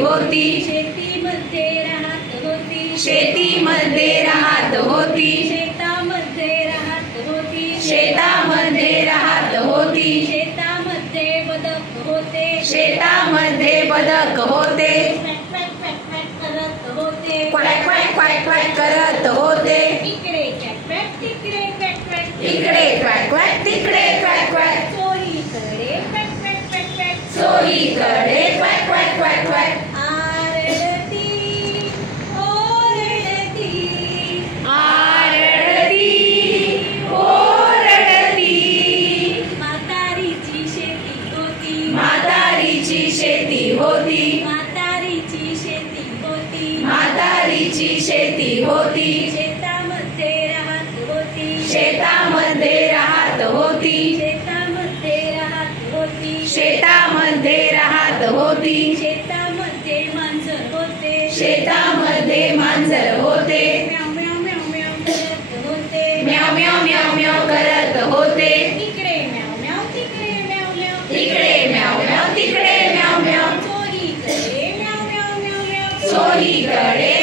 होती. शेतीमध्ये राहत होती. शेतीमध्ये राहत होती. शेतामध्ये राहत होती. शेतामध्ये राहत होती. शेतामध्ये बदक होते. शेतामध्ये बदक होते. क्वॅक क्वॅक क्वॅक क्वॅक करत क्वॅक क्वॅक क्वॅक करत होते. होते. इकडे क्वॅक क्वॅक तिकडे क्वॅक क्वॅक. इकडे क्वॅक क्वॅक तिकडे क्वॅक क्वॅक. चोहीकडे क्वॅक क्वॅक क्वॅक क्वॅक. चोहीकडे क्वॅक क्वॅक क्वॅक क्वॅक. आरडती ओरडती. आरडती ओरडती. म्हातारीची शेती होती. म्हातारीची शेती होती. म्हातारीची शेती होती. म्हातारीची शेती होती. शेतामध्ये राहत होती. शेतामध्ये राहत होती. शेतामध्ये राहत होती. शेतामध्ये राहत होती. शेतामध्ये मांजर होते. शेतामध्ये मांजर होते. म्याव म्याव म्याव म्याव करत होते. म्याव म्याव म्याव म्याव करत होते. इकडे म्याव म्याव तिकडे म्याव म्याव. इकडे म्याव म्याव तिकडे म्याव म्याव. चोहीकडे म्याव म्याव म्याव म्याव. चोहीकडे